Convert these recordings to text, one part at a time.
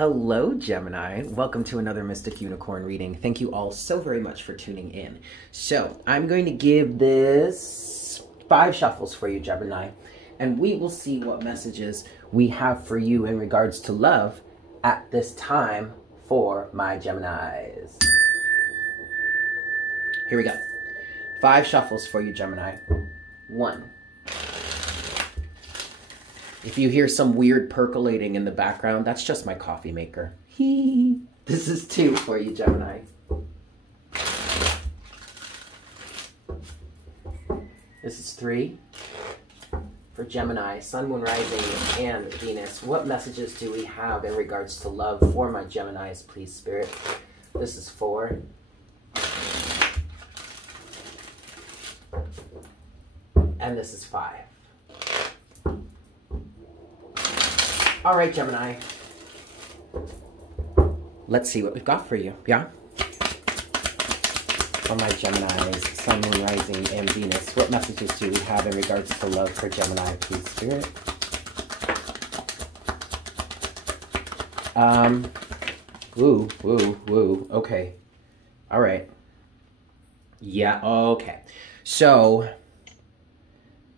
Hello, Gemini. Welcome to another Mystic Unicorn reading. Thank you all so very much for tuning in. So I'm going to give this 5 shuffles for you, Gemini, and we will see what messages we have for you in regards to love at this time for my Geminis. Here we go. 5 shuffles for you, Gemini. 1. If you hear some weird percolating in the background, that's just my coffee maker. This is 2 for you, Gemini. This is 3 for Gemini, Sun, Moon, Rising, and Venus. What messages do we have in regards to love for my Geminis, please, Spirit? This is 4. And this is 5. All right, Gemini. Let's see what we've got for you, yeah? For my Geminis, Sun, Moon, Rising, and Venus, what messages do we have in regards to love for Gemini, please, Spirit? Woo. Okay. All right. Yeah, okay. So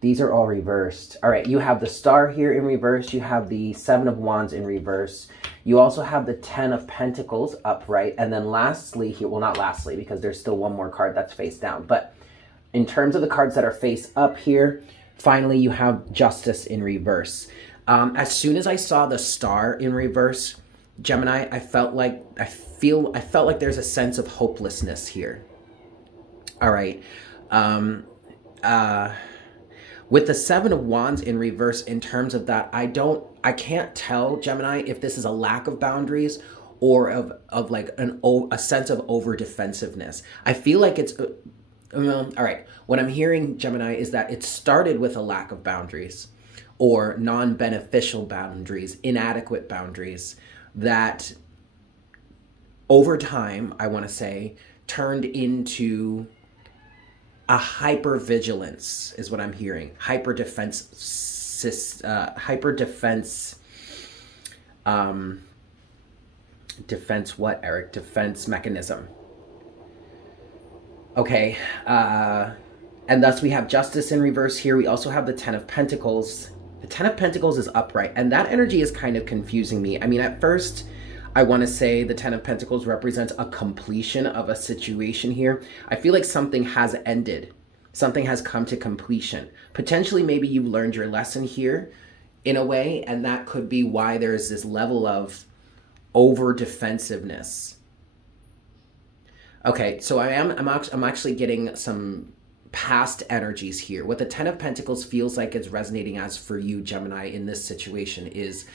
these are all reversed. All right, you have the Star here in reverse. You have the 7 of Wands in reverse. You also have the 10 of Pentacles upright. And then lastly here, well, not lastly, because there's still one more card that's face down. But in terms of the cards that are face up here, finally you have Justice in reverse. As soon as I saw the Star in reverse, Gemini, I felt like there's a sense of hopelessness here. All right. With the 7 of Wands in reverse, in terms of that, I can't tell, Gemini, if this is a lack of boundaries or of like a sense of over defensiveness. I feel like it's, all right, what I'm hearing, Gemini, is that it started with a lack of boundaries or non-beneficial boundaries, inadequate boundaries that over time, I want to say, turned into a hyper-vigilance is what I'm hearing. Hyper-defense, defense what, Eric? Defense mechanism. Okay, and thus we have Justice in reverse here. We also have the 10 of Pentacles. The 10 of Pentacles is upright, and that energy is kind of confusing me. I mean, at first, I want to say the 10 of Pentacles represents a completion of a situation here. I feel like something has ended. Something has come to completion. Potentially, maybe you've learned your lesson here in a way, and that could be why there's this level of over-defensiveness. Okay, so I'm actually getting some past energies here. What the 10 of Pentacles feels like it's resonating as for you, Gemini, in this situation is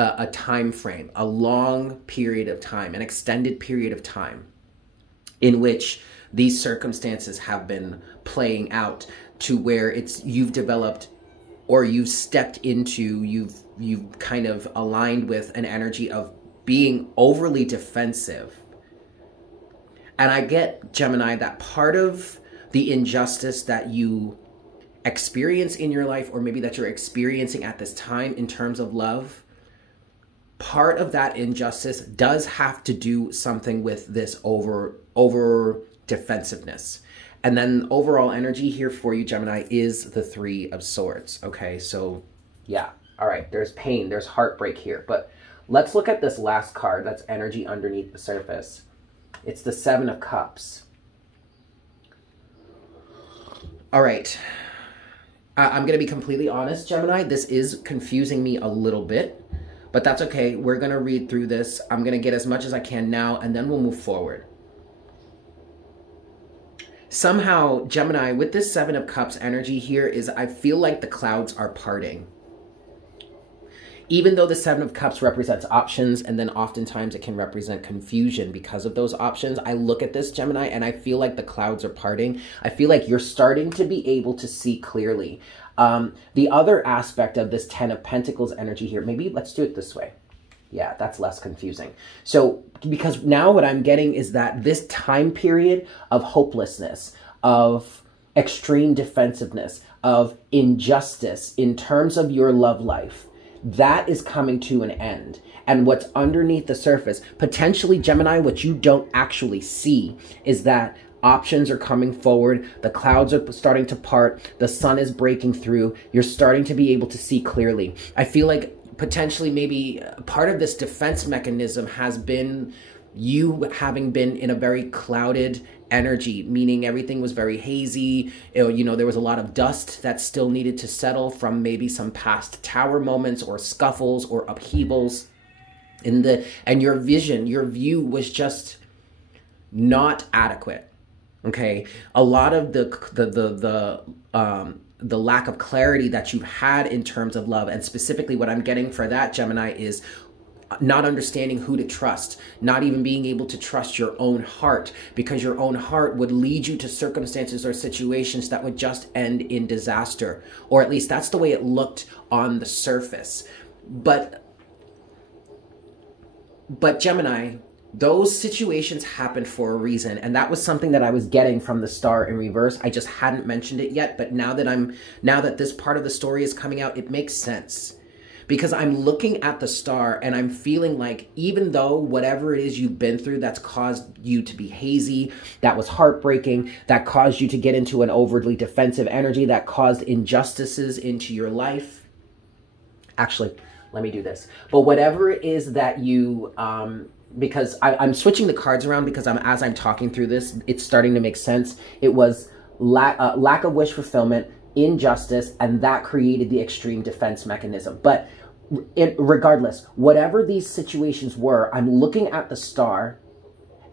a time frame, a long period of time, an extended period of time in which these circumstances have been playing out to where you've developed or you've stepped into, you've kind of aligned with an energy of being overly defensive. And I get, Gemini, that part of the injustice that you experience in your life, or maybe that you're experiencing at this time in terms of love, part of that injustice does have to do something with this over defensiveness. And then overall energy here for you, Gemini, is the 3 of Swords. Okay, so yeah. All right, there's pain, there's heartbreak here. But let's look at this last card that's energy underneath the surface. It's the 7 of Cups. All right. I'm going to be completely honest, Gemini. This is confusing me a little bit. But that's okay. We're going to read through this. I'm going to get as much as I can now, and then we'll move forward. Somehow, Gemini, with this 7 of Cups energy here is I feel like the clouds are parting. Even though the 7 of Cups represents options, and then oftentimes it can represent confusion because of those options, I look at this, Gemini, and I feel like the clouds are parting. I feel like you're starting to be able to see clearly. The other aspect of this 10 of Pentacles energy here, maybe let's do it this way. Yeah, that's less confusing. So, because now what I'm getting is that this time period of hopelessness, of extreme defensiveness, of injustice in terms of your love life, that is coming to an end. And what's underneath the surface, potentially, Gemini, what you don't actually see is that options are coming forward. The clouds are starting to part. The sun is breaking through. You're starting to be able to see clearly. I feel like potentially maybe part of this defense mechanism has been you having been in a very clouded energy, meaning everything was very hazy. You know, there was a lot of dust that still needed to settle from maybe some past tower moments or scuffles or upheavals. And your vision, your view was just not adequate. Okay, a lot of the lack of clarity that you've had in terms of love, and specifically what I'm getting for that, Gemini, is not understanding who to trust, not even being able to trust your own heart, because your own heart would lead you to circumstances or situations that would just end in disaster, or at least that's the way it looked on the surface. But Gemini, those situations happened for a reason, and that was something that I was getting from the star in reverse. I just hadn't mentioned it yet, but now that this part of the story is coming out, it makes sense. Because I'm looking at the star and I'm feeling like, even though whatever it is you've been through that's caused you to be hazy, that was heartbreaking, that caused you to get into an overly defensive energy, that caused injustices into your life. Actually, let me do this. But whatever it is that you, because I'm switching the cards around because as I'm talking through this, it's starting to make sense. It was lack of wish fulfillment, injustice, and that created the extreme defense mechanism. But regardless, whatever these situations were, I'm looking at the star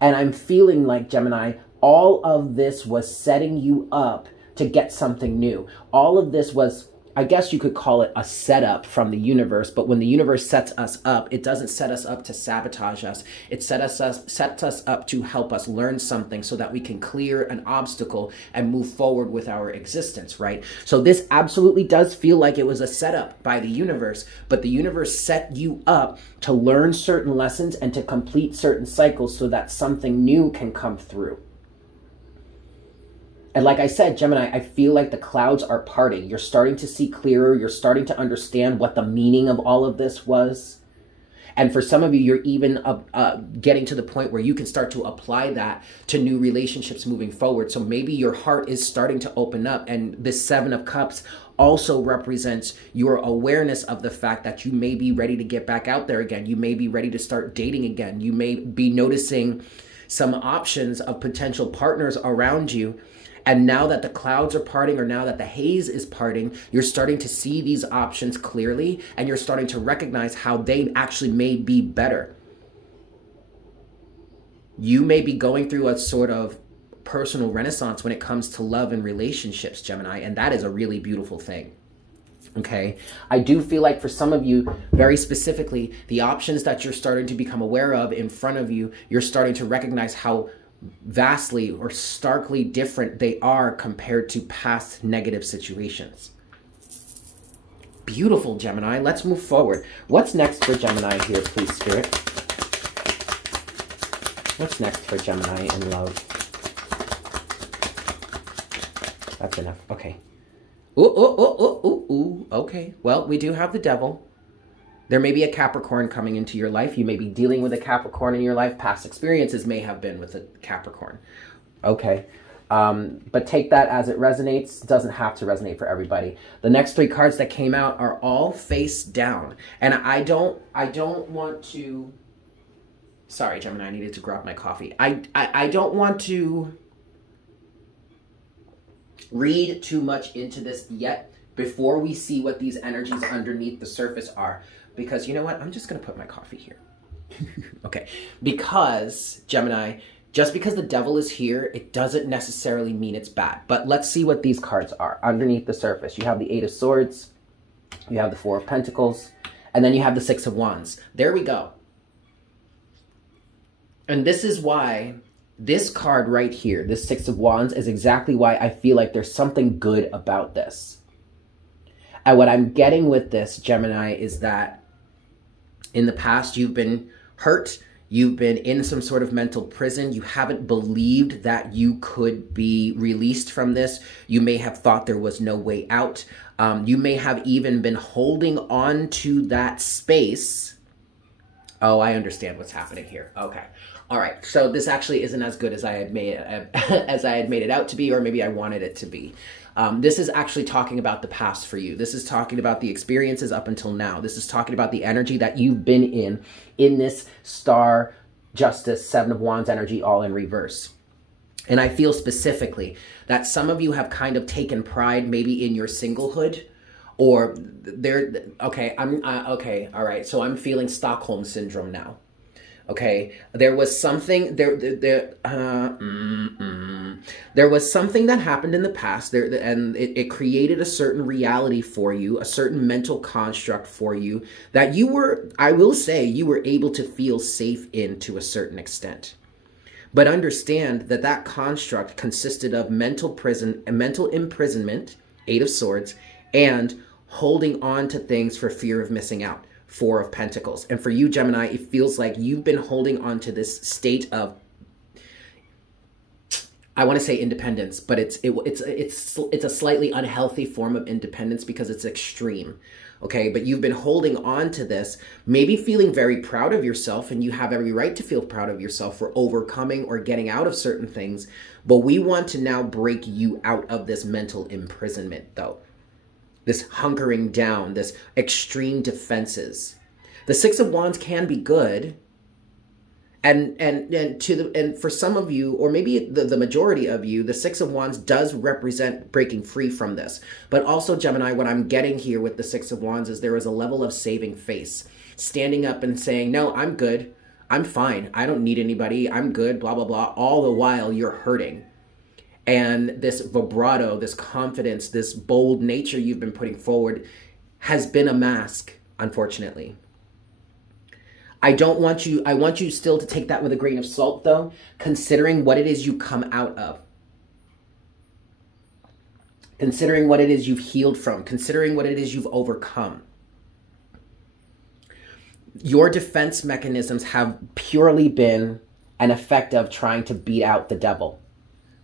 and I'm feeling like, Gemini, all of this was setting you up to get something new. All of this was, I guess you could call it a setup from the universe, but when the universe sets us up, it doesn't set us up to sabotage us. It sets us up to help us learn something so that we can clear an obstacle and move forward with our existence, right? So this absolutely does feel like it was a setup by the universe, but the universe set you up to learn certain lessons and to complete certain cycles so that something new can come through. And like I said, Gemini, I feel like the clouds are parting. You're starting to see clearer. You're starting to understand what the meaning of all of this was. And for some of you, you're even getting to the point where you can start to apply that to new relationships moving forward. So maybe your heart is starting to open up. And this Seven of Cups also represents your awareness of the fact that you may be ready to get back out there again. You may be ready to start dating again. You may be noticing some options of potential partners around you. And now that the clouds are parting, or now that the haze is parting, you're starting to see these options clearly, and you're starting to recognize how they actually may be better. You may be going through a sort of personal renaissance when it comes to love and relationships, Gemini, and that is a really beautiful thing. Okay, I do feel like for some of you, very specifically, the options that you're starting to become aware of in front of you, you're starting to recognize how vastly or starkly different they are compared to past negative situations. Beautiful, Gemini. Let's move forward. What's next for Gemini here, please, Spirit? What's next for Gemini in love? That's enough. Okay. Ooh. Okay. Well, we do have the Devil. There may be a Capricorn coming into your life. You may be dealing with a Capricorn in your life. Past experiences may have been with a Capricorn. Okay. But take that as it resonates. It doesn't have to resonate for everybody. The next three cards that came out are all face down. And I don't want to... Sorry, Gemini, I needed to grab my coffee. I don't want to read too much into this yet before we see what these energies underneath the surface are. Because you know what? I'm just going to put my coffee here. Okay. Because, Gemini, just because the Devil is here, it doesn't necessarily mean it's bad. But let's see what these cards are underneath the surface. You have the Eight of Swords. You have the Four of Pentacles. And then you have the Six of Wands. There we go. And this is why this card right here, this Six of Wands, is exactly why I feel like there's something good about this. And what I'm getting with this, Gemini, is that in the past, you've been hurt, You've been in some sort of mental prison. You haven't believed that you could be released from this. You may have thought there was no way out. You may have even been holding on to that space. Oh, I understand what's happening here. Okay. All right. So this actually isn't as good as I had made it out to be, or maybe I wanted it to be. This is actually talking about the past for you. This is talking about the experiences up until now. This is talking about the energy that you've been in this Star, Justice, Seven of Wands energy, all in reverse. And I feel specifically that some of you have kind of taken pride maybe in your singlehood, or okay, okay, all right. So I'm feeling Stockholm Syndrome now. Okay, there was something there was something that happened in the past there, and it created a certain reality for you, a certain mental construct for you that you were, I will say, you were able to feel safe in to a certain extent. But understand that that construct consisted of mental imprisonment, Eight of Swords, and holding on to things for fear of missing out. Four of Pentacles. And for you, Gemini, it feels like you've been holding on to this state of, I want to say independence, but it's a slightly unhealthy form of independence because it's extreme. Okay, but you've been holding on to this, maybe feeling very proud of yourself, and you have every right to feel proud of yourself for overcoming or getting out of certain things. But we want to now break you out of this mental imprisonment, though. This hunkering down, this extreme defenses. The Six of Wands can be good. And for some of you, or maybe the majority of you, the Six of Wands does represent breaking free from this. But also, Gemini, what I'm getting here with the Six of Wands is there is a level of saving face. Standing up and saying, no, I'm good. I'm fine. I don't need anybody. I'm good, blah, blah, blah. All the while you're hurting. And this vibrato, this confidence, this bold nature you've been putting forward has been a mask, unfortunately. I want you still to take that with a grain of salt, though, considering what it is you come out of. Considering what it is you've healed from. Considering what it is you've overcome. Your defense mechanisms have purely been an effect of trying to beat out the devil.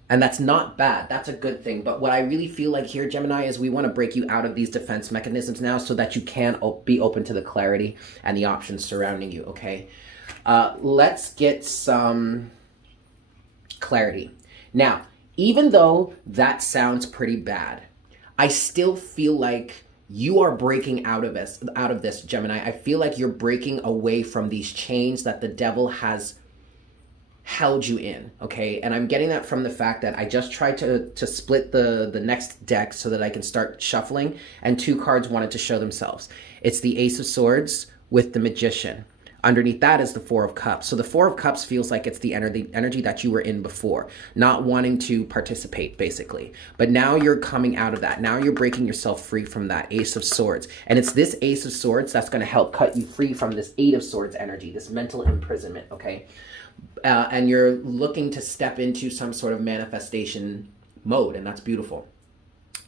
And that's not bad. That's a good thing. But what I really feel like here, Gemini, is we want to break you out of these defense mechanisms now so that you can be open to the clarity and the options surrounding you, okay? Let's get some clarity. Now, even though that sounds pretty bad, I still feel like you are breaking out of this, Gemini. I feel like you're breaking away from these chains that the devil has held you in, okay? And I'm getting that from the fact that I just tried to split the next deck so that I can start shuffling, and two cards wanted to show themselves. It's the Ace of Swords with the Magician. Underneath that is the Four of Cups. So the Four of Cups feels like it's the energy that you were in before, not wanting to participate, basically. But now you're coming out of that. Now you're breaking yourself free from that Ace of Swords. And it's this Ace of Swords that's going to help cut you free from this Eight of Swords energy, this mental imprisonment, okay? And you're looking to step into some sort of manifestation mode, and that's beautiful.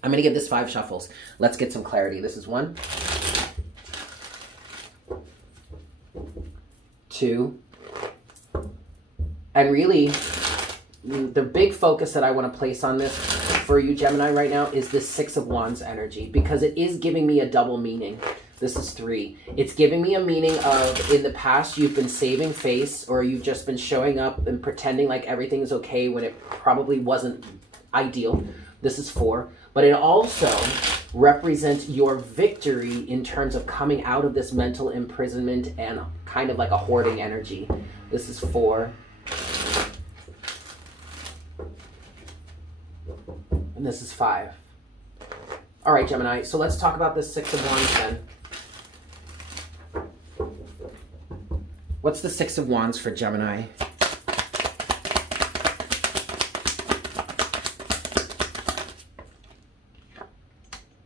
I'm going to give this 5 shuffles. Let's get some clarity. This is 1, 2, and really, the big focus that I want to place on this for you, Gemini, right now is this Six of Wands energy, because it is giving me a double meaning. This is 3. It's giving me a meaning of, in the past, you've been saving face, or you've just been showing up and pretending like everything is okay when it probably wasn't ideal. This is 4. But it also represents your victory in terms of coming out of this mental imprisonment and kind of like a hoarding energy. This is 4. And this is 5. All right, Gemini, so let's talk about this Six of Wands then. What's the Six of Wands for Gemini?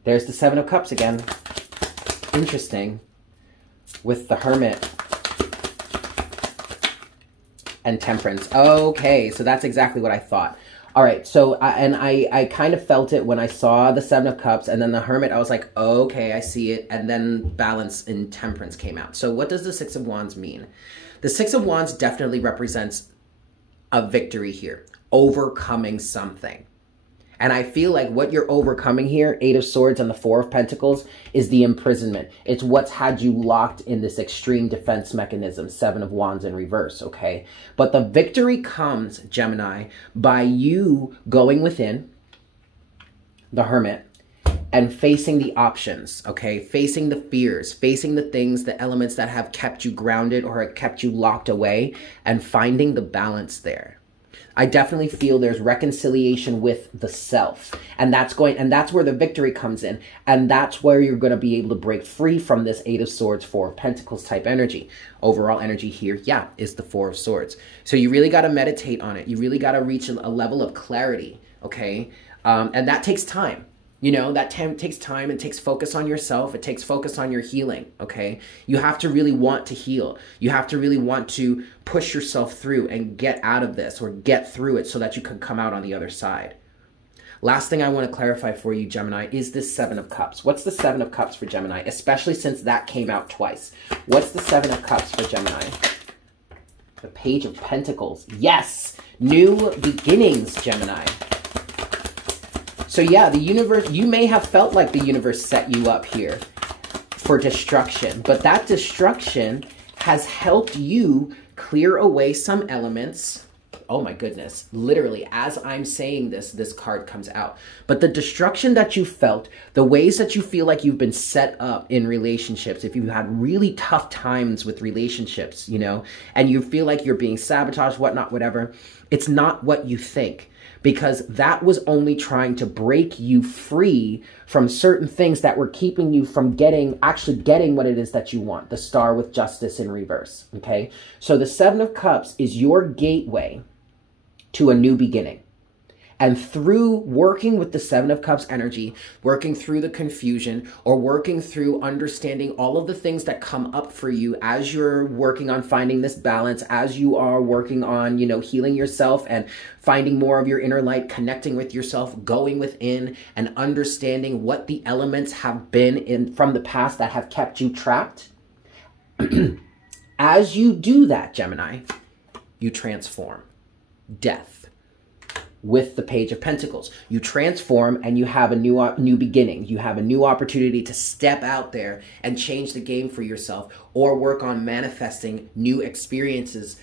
There's the Seven of Cups again. Interesting. With the Hermit and Temperance. Okay, so that's exactly what I thought. All right, so I kind of felt it when I saw the Seven of Cups and then the Hermit. I was like, okay, I see it. And then Balance and Temperance came out. So what does the Six of Wands mean? The Six of Wands definitely represents a victory here, overcoming something. And I feel like what you're overcoming here, Eight of Swords and the Four of Pentacles, is the imprisonment. It's what's had you locked in this extreme defense mechanism, Seven of Wands in reverse, okay? But the victory comes, Gemini, by you going within, the Hermit, and facing the options, okay? Facing the fears, facing the things, the elements that have kept you grounded or have kept you locked away, and finding the balance there. I definitely feel there's reconciliation with the self, and that's where the victory comes in, and that's where you're going to be able to break free from this Eight of Swords, Four of Pentacles type energy. Overall energy here, yeah, is the Four of Swords. So you really got to meditate on it. You really got to reach a level of clarity, okay? And that takes time. You know, that takes time. It takes focus on yourself. It takes focus on your healing, okay? You have to really want to heal. You have to really want to push yourself through and get out of this or get through it so that you can come out on the other side. Last thing I want to clarify for you, Gemini, is this Seven of Cups. What's the Seven of Cups for Gemini, especially since that came out twice? What's the Seven of Cups for Gemini? The Page of Pentacles. Yes! New beginnings, Gemini. So yeah, the universe, you may have felt like the universe set you up here for destruction, but that destruction has helped you clear away some elements. Oh my goodness, literally, as I'm saying this, this card comes out. But the destruction that you felt, the ways that you feel like you've been set up in relationships, if you've had really tough times with relationships, you know, and you feel like you're being sabotaged, whatnot, whatever, it's not what you think. Because that was only trying to break you free from certain things that were keeping you from actually getting what it is that you want. The Star with Justice in reverse, okay? So the Seven of Cups is your gateway to a new beginning. And through working with the Seven of Cups energy, working through the confusion, or working through understanding all of the things that come up for you as you're working on finding this balance, as you are working on, you know, healing yourself and finding more of your inner light, connecting with yourself, going within and understanding what the elements have been from the past that have kept you trapped. As you do that, Gemini, you transform. Death. With the Page of Pentacles, you transform and you have a new beginning. You have a new opportunity to step out there and change the game for yourself, or work on manifesting new experiences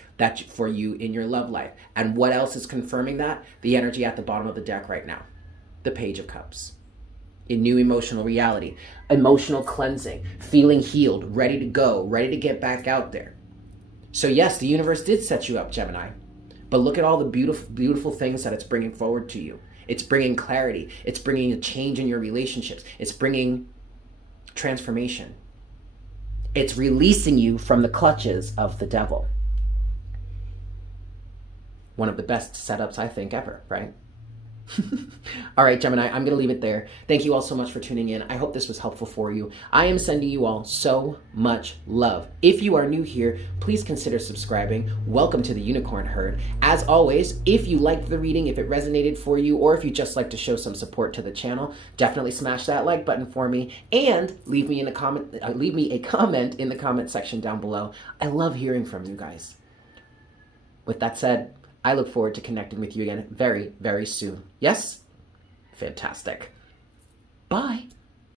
for you in your love life. And what else is confirming that? The energy at the bottom of the deck right now. The Page of Cups. A new emotional reality, emotional cleansing, feeling healed, ready to go, ready to get back out there. So yes, the universe did set you up, Gemini. But look at all the beautiful, beautiful things that it's bringing forward to you. It's bringing clarity. It's bringing a change in your relationships. It's bringing transformation. It's releasing you from the clutches of the devil. One of the best setups, I think, ever, right? All right, Gemini, I'm going to leave it there. Thank you all so much for tuning in. I hope this was helpful for you. I am sending you all so much love. If you are new here, please consider subscribing. Welcome to the Unicorn Herd. As always, if you liked the reading, if it resonated for you, or if you just like to show some support to the channel, definitely smash that like button for me and leave me a comment in the comment section down below. I love hearing from you guys. With that said, I look forward to connecting with you again very, very soon. Yes? Fantastic. Bye.